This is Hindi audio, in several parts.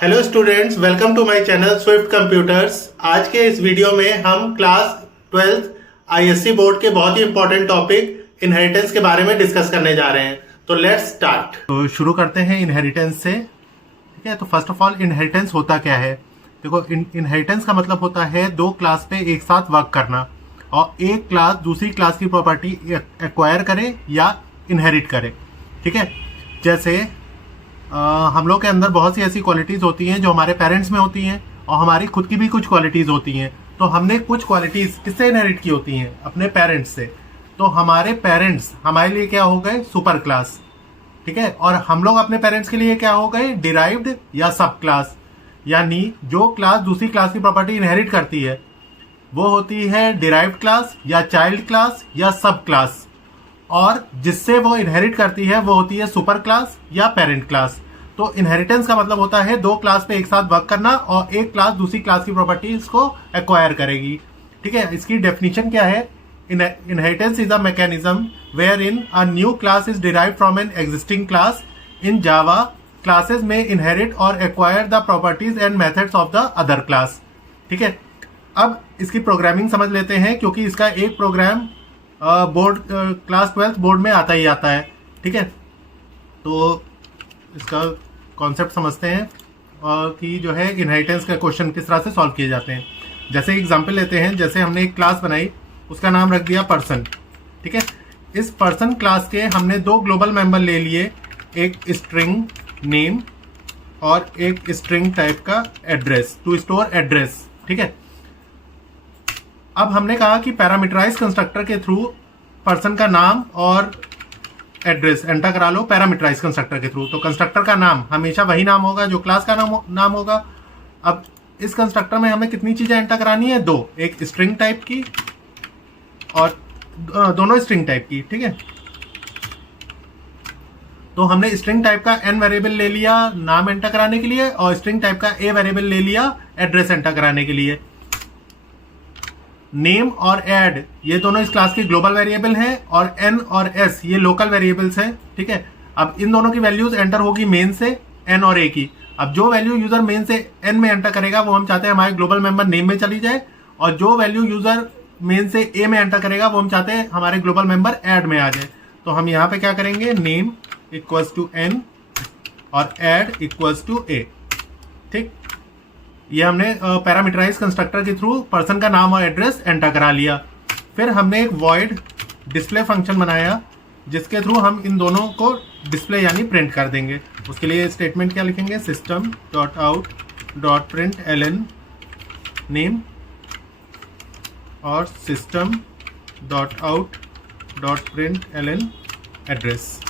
Hello students, welcome to my channel Swift Computers. आज के इस वीडियो में हम क्लास 12th आईएससी बोर्ड के बहुत ही इंपॉर्टेंट टॉपिक इनहेरिटेंस के बारे में डिस्कस करने जा रहे हैं। तो लेट्स स्टार्ट। तो शुरू करते हैं इनहेरिटेंस से। ठीक है, तो फर्स्ट ऑफ ऑल इनहेरिटेंस होता क्या है। देखो, इनहेरिटेंस का मतलब होता है दो क्लास पे एक साथ वर्क करना और एक क्लास दूसरी क्लास की प्रॉपर्टी एक्वायर करे या इनहेरिट करे। ठीक है, जैसे हम लोग के अंदर बहुत सी ऐसी क्वालिटीज़ होती हैं जो हमारे पेरेंट्स में होती हैं और हमारी खुद की भी कुछ क्वालिटीज़ होती हैं। तो हमने कुछ क्वालिटीज़ किससे इनहेरिट की होती हैं? अपने पेरेंट्स से। तो हमारे पेरेंट्स हमारे लिए क्या हो गए? Super class. ठीक है, और हम लोग अपने पेरेंट्स के लिए क्या हो गए? डिराइव्ड या सब क्लास। यानी जो क्लास दूसरी क्लास की प्रॉपर्टी इनहेरिट करती है वो होती है डिराइव्ड क्लास या चाइल्ड क्लास या सब क्लास, और जिससे वो इनहेरिट करती है वो होती है सुपर क्लास या पेरेंट क्लास। तो इनहेरिटेंस का मतलब होता है दो क्लास पे एक साथ वर्क करना और एक क्लास दूसरी क्लास की प्रॉपर्टीज को एक्वायर करेगी। ठीक है, इसकी डेफिनेशन क्या है? Inheritance is a mechanism where in a new class is derived from an existing class. In Java classes में इनहेरिट और acquire the properties and methods of the other class. ठीक है, अब इसकी प्रोग्रामिंग समझ लेते हैं, क्योंकि इसका एक programme board class 12th board में आता ही आता है। ठीक है, तो इसका कॉन्सेप्ट समझते हैं कि जो है इनहेरिटेंस का क्वेश्चन किस तरह से सॉल्व किए जाते हैं। जैसे एग्जांपल लेते हैं, जैसे हमने एक क्लास बनाई, उसका नाम रख दिया पर्सन। ठीक है, इस पर्सन क्लास के हमने दो ग्लोबल मेंबर ले लिए, एक स्ट्रिंग नेम और एक स्ट्रिंग टाइप का एड्रेस टू स्टोर एड्रेस। ठीक है, अब हमने कहा कि पैरामीटराइज कंस्ट्रक्टर के थ्रू पर्सन का नाम और एड्रेस एंटर करा लो पैरामीटराइज कंस्ट्रक्टर के थ्रू। तो कंस्ट्रक्टर का नाम हमेशा वही नाम होगा जो क्लास का नाम होगा। अब इस कंस्ट्रक्टर में हमें कितनी चीजें एंटर करानी है? दो, एक स्ट्रिंग टाइप की और दोनों स्ट्रिंग टाइप की। ठीक है, तो हमने स्ट्रिंग टाइप का n वेरिएबल ले लिया नाम एंटर कराने के लिए और स्ट्रिंग टाइप का a वेरिएबल ले लिया एड्रेस एंटर कराने के लिए। नेम और एड ये दोनों इस क्लास के ग्लोबल वेरिएबल हैं और एन और एस ये लोकल वेरिएबल्स हैं। ठीक है, अब इन दोनों की वैल्यूज एंटर होगी मेन से एन और ए की। अब जो वैल्यू यूजर मेन से एन में एंटर करेगा वो हम चाहते हैं हमारे ग्लोबल मेंबर नेम में चली जाए, और जो वैल्यू यूजर मेन से ए में एंटर करेगा वो हम चाहते हैं हमारे ग्लोबल मेंबर एड में आ जाए। तो हम यहाँ पे क्या करेंगे? नेम इक्वल्स टू एन और एड इक्वल्स टू ए। ठीक, ये हमने पैरामीटराइज कंस्ट्रक्टर के थ्रू पर्सन का नाम और एड्रेस एंटर करा लिया। फिर हमने एक वॉइड डिस्प्ले फंक्शन बनाया जिसके थ्रू हम इन दोनों को डिस्प्ले यानी प्रिंट कर देंगे। उसके लिए स्टेटमेंट क्या लिखेंगे? System dot out dot print ln name और system dot out dot print ln address.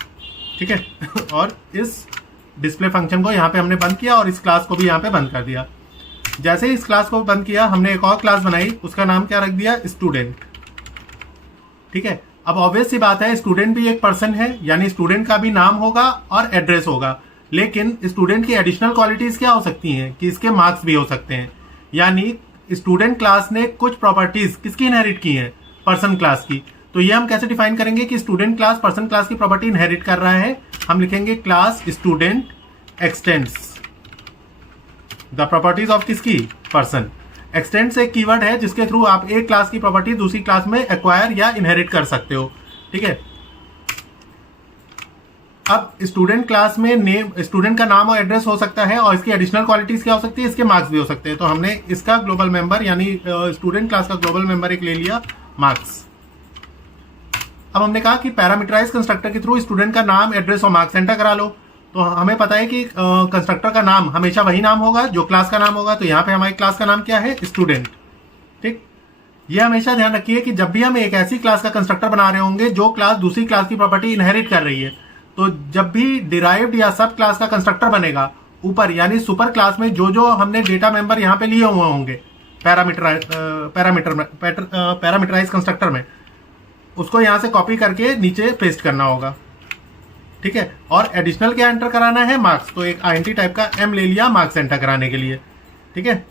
ठीक है, और इस डिस्प्ले फंक्शन को यहाँ पे हमने बंद किया और इस क्लास को भी यहाँ पे बंद कर दिया। जैसे ही इस क्लास को बंद किया हमने एक और क्लास बनाई, उसका नाम क्या रख दिया? स्टूडेंट। ठीक है, अब ऑब्वियस सी बात है स्टूडेंट भी एक पर्सन है, यानी स्टूडेंट का भी नाम होगा और एड्रेस होगा। लेकिन स्टूडेंट की एडिशनल क्वालिटीज क्या हो सकती हैं कि इसके मार्क्स भी हो सकते हैं। यानी स्टूडेंट क्लास ने कुछ प्रॉपर्टीज किसकी इनहेरिट की हैं? पर्सन क्लास की। तो ये हम कैसे डिफाइन करेंगे कि स्टूडेंट क्लास पर्सन क्लास की प्रॉपर्टी इनहेरिट कर रहा है? हम लिखेंगे class student x tends the properties of किसकी? पर्सन। एक्सटेंड्स एक कीवर्ड है जिसके थ्रू आप एक क्लास की प्रॉपर्टी दूसरी क्लास में एक्वायर या इनहेरिट कर सकते हो। ठीक है, अब स्टूडेंट क्लास में नेम स्टूडेंट का नाम और एड्रेस हो सकता है और इसकी एडिशनल क्वालिटीज क्या हो सकती है? इसके मार्क्स भी हो सकते हैं। तो हमने इसका ग्लोबल मेंबर यानी स्टूडेंट क्लास का ग्लोबल मेंबर एक ले लिया, मार्क्स। अब हमने कहा कि पैरामीटराइज कंस्ट्रक्टर के थ्रू स्टूडेंट का नाम एड्रेस और मार्क्स एंटर करा लो। तो हमें पता है कि कंस्ट्रक्टर का नाम हमेशा वही नाम होगा जो क्लास का नाम होगा। तो यहाँ पे हमारी क्लास का नाम क्या है? स्टूडेंट। ठीक, ये हमेशा ध्यान रखिए कि जब भी हम एक ऐसी क्लास का कंस्ट्रक्टर बना रहे होंगे जो क्लास दूसरी क्लास की प्रॉपर्टी इनहेरिट कर रही है, तो जब भी डिराइव्ड या सब क्लास का कंस्ट्रक्टर बनेगा ऊपर यानी सुपर क्लास में जो हमने डेटा मेंबर यहाँ पे लिए हुए होंगे पैरामीटराइज कंस्ट्रक्टर में, उसको यहाँ से कॉपी करके नीचे पेस्ट करना होगा। ठीक है, और एडिशनल क्या एंटर कराना है? मार्क्स। तो एक आईएनटी टाइप का एम ले लिया मार्क्स एंटर कराने के लिए। ठीक है,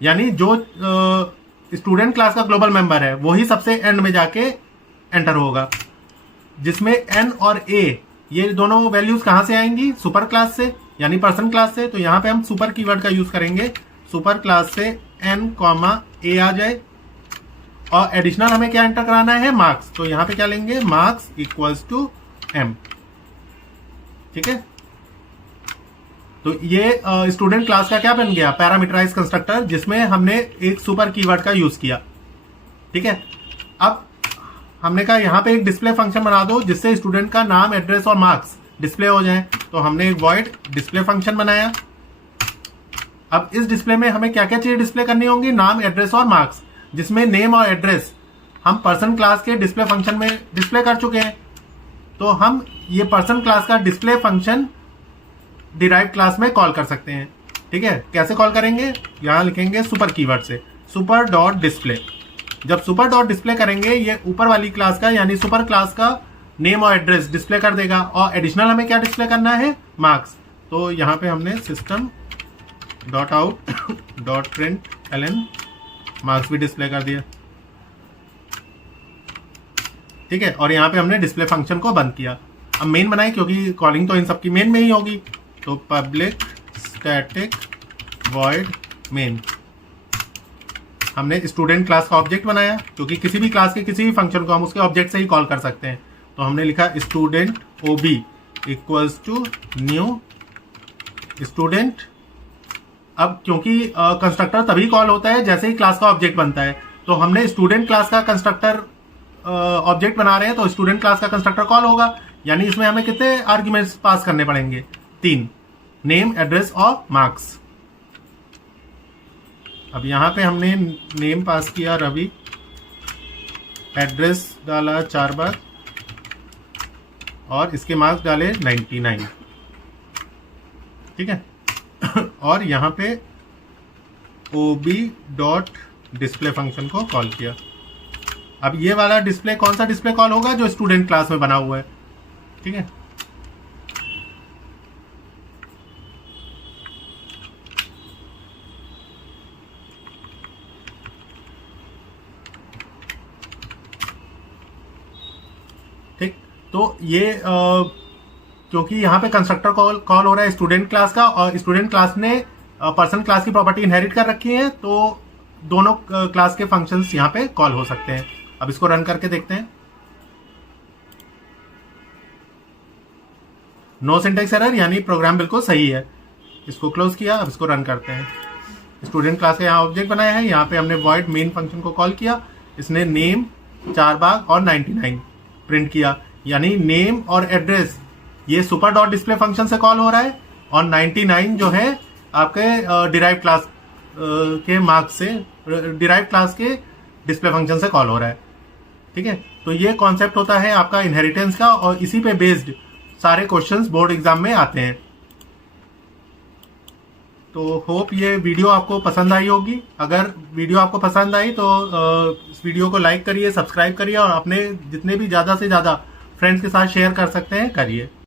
यानी जो स्टूडेंट क्लास का ग्लोबल मेंबर है वही सबसे एंड में जाके एंटर होगा, जिसमें एन और ए ये दोनों वैल्यूज कहां से आएंगी? सुपर क्लास से। यानी पर्सन क्लास से, तो यहाँ पे हम सुपर कीवर्ड का यूज करेंगे। सुपर क्लास से n a आ जाए और एडिशनल हमें क्या एंटर कराना है, मार्क्स। तो यहाँ पे क्या लेंगे, मार्क्स इक्वल्स टू m। ठीक है, तो ये स्टूडेंट क्लास का क्या बन गया, पैरामीटराइज कंस्ट्रक्टर, जिसमें हमने एक सुपर कीवर्ड का यूज किया। ठीक है, अब हमने कहा यहाँ पे एक डिस्प्ले फंक्शन बना दो जिससे स्टूडेंट का नाम, एड्रेस और मार्क्स डिस्प्ले हो जाए। तो हमने एक वॉइड डिस्प्ले फंक्शन बनाया। अब इस डिस्प्ले में हमें क्या क्या चीजें डिस्प्ले करनी होंगी, नाम, एड्रेस और मार्क्स, जिसमें नेम और एड्रेस हम पर्सन क्लास के डिस्प्ले फंक्शन में डिस्प्ले कर चुके हैं। तो हम ये पर्सन क्लास का डिस्प्ले फंक्शन डिराइव क्लास में कॉल कर सकते हैं। ठीक है, कैसे कॉल करेंगे, यहाँ लिखेंगे सुपर कीवर्ड से सुपर डॉट डिस्प्ले। जब सुपर डॉट डिस्प्ले करेंगे, ये ऊपर वाली क्लास का यानी सुपर क्लास का नेम और एड्रेस डिस्प्ले कर देगा और एडिशनल हमें क्या डिस्प्ले करना है, मार्क्स। तो यहाँ पे हमने system dot out dot print ln marks भी डिस्प्ले कर दिया। ठीक है, और यहाँ पे हमने डिस्प्ले फंक्शन को बंद किया। अब मेन बनाए, क्योंकि कॉलिंग तो इन सबकी मेन में ही होगी। तो पब्लिक स्टैटिक वॉइड मेन, हमने स्टूडेंट क्लास का ऑब्जेक्ट बनाया, क्योंकि किसी भी क्लास के किसी भी फंक्शन को हम उसके ऑब्जेक्ट से ही कॉल कर सकते हैं। तो हमने लिखा student ob equals to new student. अब क्योंकि कंस्ट्रक्टर तभी कॉल होता है जैसे ही क्लास का ऑब्जेक्ट बनता है, तो हमने स्टूडेंट क्लास का कंस्ट्रक्टर ऑब्जेक्ट बना रहे हैं, तो स्टूडेंट क्लास का कंस्ट्रक्टर कॉल होगा। यानी इसमें हमें कितने आर्ग्यूमेंट्स पास करने पड़ेंगे, 3, नेम, एड्रेस और मार्क्स। अब यहाँ पे हमने नेम पास किया रवि, एड्रेस डाला 4 बार और इसके मार्क्स डाले 99। ठीक है, और यहाँ पे ओबी डॉट डिस्प्ले फंक्शन को कॉल किया। अब ये वाला डिस्प्ले कौन सा डिस्प्ले कॉल होगा, जो स्टूडेंट क्लास में बना हुआ है। ठीक है, ठीक, तो ये क्योंकि यहाँ पे कंस्ट्रक्टर कॉल हो रहा है स्टूडेंट क्लास का, और स्टूडेंट क्लास ने पर्सन क्लास की प्रॉपर्टी इनहेरिट कर रखी है, तो दोनों क्लास के फंक्शंस यहाँ पे कॉल हो सकते हैं। अब इसको रन करके देखते हैं। नो सिंटैक्स एरर, यानी प्रोग्राम बिल्कुल सही है। इसको क्लोज किया, अब इसको रन करते हैं। स्टूडेंट क्लास का यहाँ ऑब्जेक्ट बनाया है, यहाँ पे हमने वॉइड मेन फंक्शन को कॉल किया, इसने नेम 4 बार और 99 प्रिंट किया। यानी नेम और एड्रेस ये सुपर डॉट डिस्प्ले फंक्शन से कॉल हो रहा है, और 99 जो है आपके डिराइव क्लास के मार्क्स से, डिराइव क्लास के डिस्प्ले फंक्शन से कॉल हो रहा है। ठीक है, तो ये कॉन्सेप्ट होता है आपका इनहेरिटेंस का, और इसी पे बेस्ड सारे क्वेश्चंस बोर्ड एग्जाम में आते हैं। तो होप ये वीडियो आपको पसंद आई होगी। अगर वीडियो आपको पसंद आई तो इस वीडियो को लाइक करिए, सब्सक्राइब करिए, और अपने जितने भी ज़्यादा से ज़्यादा फ्रेंड्स के साथ शेयर कर सकते हैं, करिए।